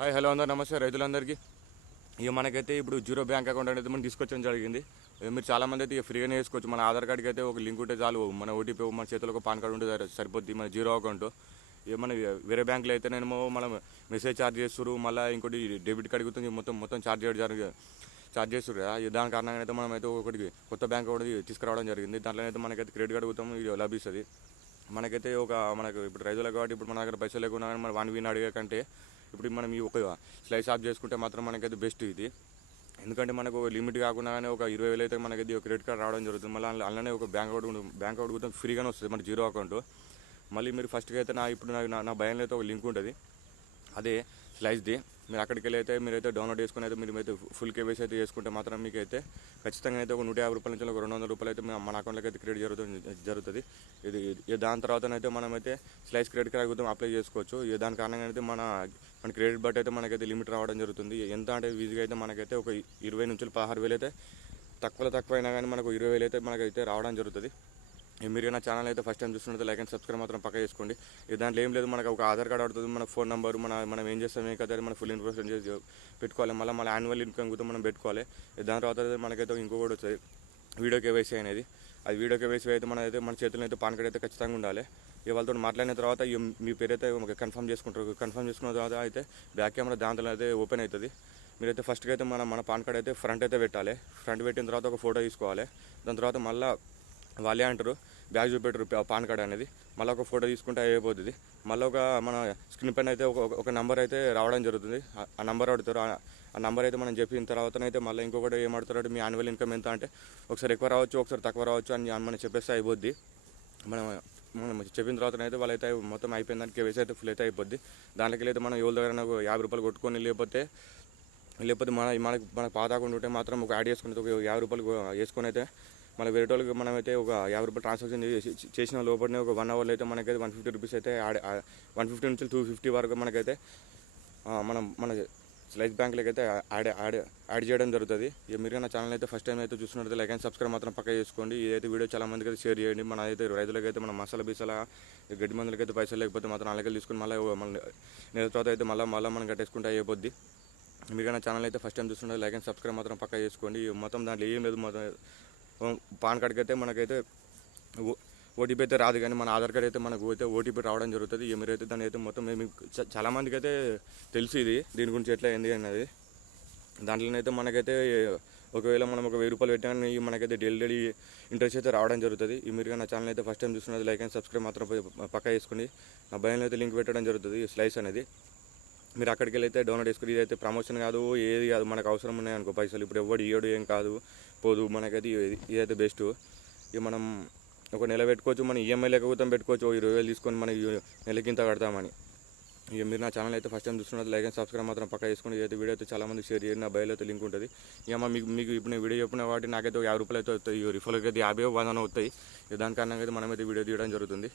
Hi hello అందరూ నమస్తే రైతులందరికీ. ఇక మనకైతే ఇప్పుడు జీరో బ్యాంక్ అకౌంట్ అనేది మనం తీసుకొచ్చడం జరిగింది. మీరు చాలామంది అయితే ఇక ఫ్రీగానే వేసుకోవచ్చు. మన ఆధార్ కార్డుకి అయితే ఒక లింక్ ఉంటే చాలు, మన ఓటీపీ మన చేతిలో ఒక పాన్ కార్డు ఉంటే సరిపోద్ది మన జీరో అకౌంట్. ఇక మన వేరే బ్యాంకులో అయితేనేమో మనం మెసేజ్ ఛార్జ్ చేస్తారు, మళ్ళీ ఇంకోటి డెబిట్ కార్డు గురించి మొత్తం ఛార్జ్ చేస్తారు కదా. దాని కారణంగా అయితే మనం అయితే ఒకటి కొత్త బ్యాంక్ ఒకటి తీసుకురావడం జరిగింది. దాంట్లో అయితే మనకైతే క్రెడిట్ కార్డు గుర్తం ఇది లభిస్తుంది. మనకైతే మనకు ఇప్పుడు రైతులకు కాబట్టి ఇప్పుడు మన దగ్గర పైసలు లేకున్నా కానీ మనం 1 వీన్ అడిగే కంటే ఇప్పుడు మనం ఈ ఒక స్లైస్ ఆఫ్ చేసుకుంటే మాత్రం మనకైతే బెస్ట్ ఇది. ఎందుకంటే మనకు లిమిట్ కాకుండా కానీ ఒక 20,000 అయితే మనకైతే క్రెడిట్ కార్డ్ రావడం జరుగుతుంది. మళ్ళీ అలానే ఒక బ్యాంక్ అకౌంట్ కూడా ఫ్రీగానే వస్తుంది మన జీరో అకౌంట్. మళ్ళీ మీరు ఫస్ట్గా అయితే ఇప్పుడు నా భయంలో అయితే ఒక లింక్ ఉంటుంది, అదే స్లైస్ది. మీరు అక్కడికి వెళ్ళి అయితే మీరైతే డౌన్లోడ్ చేసుకుని అయితే మీరు అయితే ఫుల్ కేవైసీ అయితే చేసుకుంటే మాత్రం మీకు అయితే ఖచ్చితంగా అయితే ఒక 150 రూపాయల నుంచి ఒక 200 రూపాయలు అయితే మన అకౌంట్లోకి అయితే క్రెడిట్ జరుగుతుంది. ఇది దాని తర్వాతనైతే మనమైతే స్లైస్ క్రెడిట్ కార్డ్ కూడా అప్లై చేసుకోవచ్చు. దాని కారణంగా అయితే మన క్రెడిట్ బట్ అయితే మనకైతే లిమిట్ రావడం జరుగుతుంది. ఎంత అంటే ఈజీగా అయితే మనకైతే ఒక 20 నుంచి 16,000 అయితే తక్కువ అయినా కానీ మనకు 20,000 అయితే మనకైతే రావడం జరుగుతుంది. మీరు నా ఛానల్ అయితే ఫస్ట్ టైం చూస్తున్నట్టు లైక్ అండ్ సబ్స్క్రైబ్ మాత్రం పక్క చేసుకోండి. దాంట్లో ఏం లేదు, మనకు ఒక ఆధార్ కార్డు అవుతుంది, మన ఫోన్ నెంబర్, మనం ఏం చేస్తాం ఏ కదా మన ఫుల్ ఇన్ఫర్మేషన్ చేసి పెట్టుకోవాలి. మళ్ళీ యాన్యువల్ ఇన్కమ్ కూడా మనం పెట్టుకోవాలి. దాని తర్వాత మనకైతే ఇంకొకటి వస్తుంది వీడియో కేవైసీ అనేది. అది వీడియో కేవైసీ అయితే మన చేతుల్లో అయితే పాన్ కార్డ్ అయితే ఖచ్చితంగా ఉండాలి. వాళ్ళతో మాట్లాడిన తర్వాత మీ పేరు అయితే కన్ఫర్మ్ చేసుకుంటారు. కన్ఫర్మ్ చేసుకున్న తర్వాత అయితే బ్యాక్ కెమెరా దాంట్లో అయితే ఓపెన్ అవుతుంది. మీరైతే ఫస్ట్గా అయితే మన పాన్ కార్డ్ అయితే ఫ్రంట్ అయితే పెట్టాలి. ఫ్రంట్ పెట్టిన తర్వాత ఒక ఫోటో తీసుకోవాలి. దాని తర్వాత మళ్ళీ వాళ్ళే అంటారు బ్యాగ్ చూపెట్టరు పాన్ కార్డ్ అనేది. మళ్ళీ ఒక ఫోటో తీసుకుంటే అయిపోతుంది. మళ్ళీ మన స్క్రీన్ పైన అయితే ఒక నెంబర్ అయితే రావడం జరుగుతుంది. ఆ నెంబర్ అడుగుతారు. ఆ నెంబర్ అయితే మనం చెప్పిన తర్వాతనైతే మళ్ళీ ఇంకొకటి ఏమడుతారంటే మీ యాన్యువల్ ఇన్కమ్ ఎంత అంటే ఒకసారి ఎక్కువ రావచ్చు, ఒకసారి తక్కువ రావచ్చు అని మనం చెప్పేస్తే అయిపోద్ది. మనం చెప్పిన తర్వాతనైతే వాళ్ళైతే మొత్తం అయిపోయిన దానికి కేవైసీ అయితే ఫుల్ అయితే అయిపోద్ది. దాంట్లోకి అయితే మనం ఎవరి దగ్గర 50 రూపాయలు కొట్టుకొని లేకపోతే మన పాత అకౌంట్ ఉంటే మాత్రం ఒక యాడ్ చేసుకుని ఒక 50 రూపాయలు వేసుకొని అయితే మన వేరే వాళ్ళకి మనమైతే ఒక 50 రూపాయలు ట్రాన్సాక్షన్ చేసిన లోపలనే ఒక 1 అవర్లో అయితే మనకైతే 150 రూపీస్ అయితే 150 నుంచి 250 వరకు మనకైతే మన స్లైస్ బ్యాంక్లోకి అయితే యాడ్ చేయడం జరుగుతుంది. మీరు నా ఛానల్ అయితే ఫస్ట్ టైం అయితే చూస్తున్నట్టు లైక్ అండ్ సబ్స్క్రైబ్ మాత్రం పక్క చేసుకోండి. ఇదైతే వీడియో చాలా మందికి అయితే షేర్ చేయండి. మన అయితే రైతులకైతే మన మసాలా బీసాల గడ్డి మందులకైతే పైసలు లేకపోతే మాత్రం అలాగే తీసుకుని మళ్ళీ నెల తర్వాత అయితే మళ్ళీ మనం కట్టేసుకుంటే అయిపోద్ది. మీరు నా ఛానల్ అయితే ఫస్ట్ టైం చూస్తున్నట్టు లైక్ అండ్ సబ్స్క్రైబ్ మాత్రం పక్క చేసుకోండి. మొత్తం దాంట్లో ఏం లేదు, మొత్తం పాన్ కార్డ్కి అయితే మనకైతే ఓటీపీ అయితే రాదు, కానీ మన ఆధార్ కార్డ్ అయితే మనకు అయితే ఓటీపీ రావడం జరుగుతుంది. మీరైతే దాన్ని అయితే మొత్తం చాలామందికి అయితే తెలుసు దీని గురించి ఎట్లా ఏంది అనేది. దాంట్లోనైతే మనకైతే ఒకవేళ మనం ఒక 1000 రూపాయలు పెట్టినా మనకైతే డైలీ ఇంట్రెస్ట్ అయితే రావడం జరుగుతుంది. మీరు నా ఛానల్ అయితే ఫస్ట్ టైం చూస్తున్నది లైక్ అండ్ సబ్స్క్రైబ్ మాత్రం పక్క చేసుకోండి. నా భయంలో అయితే లింక్ పెట్టడం జరుగుతుంది స్లైస్ అనేది. మీరు అక్కడికి వెళ్ళి అయితే డౌన్లోడ్ చేసుకుని ఇదైతే ప్రమోషన్ కాదు, ఏది కాదు, మనకు అవసరం ఉన్నాయనుకో పైసలు ఇప్పుడు ఎవడు ఇయ్యడు ఏం కాదు పోదు, మనకైతే ఇదైతే బెస్ట్. ఇక మనం ఒక నెల పెట్టుకోవచ్చు, మన ఈఎంఐ లేకపోతే పెట్టుకోవచ్చు. 20,000 తీసుకొని మనం నెలకింత కడతామని. ఇక మీరు నా ఛానల్ అయితే ఫస్ట్ టైం చూస్తున్నది లైక్ అండ్ సబ్స్క్రైబ్ మాత్రం పక్క చేసుకుని ఇదైతే వీడియో అయితే చాలామంది షేర్ చేయండి. నా బయలు అయితే లింక్ ఉంటుంది. ఇక మీకు ఇప్పుడు నేను వీడియో చెప్పిన వాటి నాకైతే 50 రూపాయలు అయితే వస్తాయి, రిఫర్కి అయితే 50 100 వస్తాయి. దాని కారణంగా అయితే మనమైతే వీడియో తీయడం జరుగుతుంది.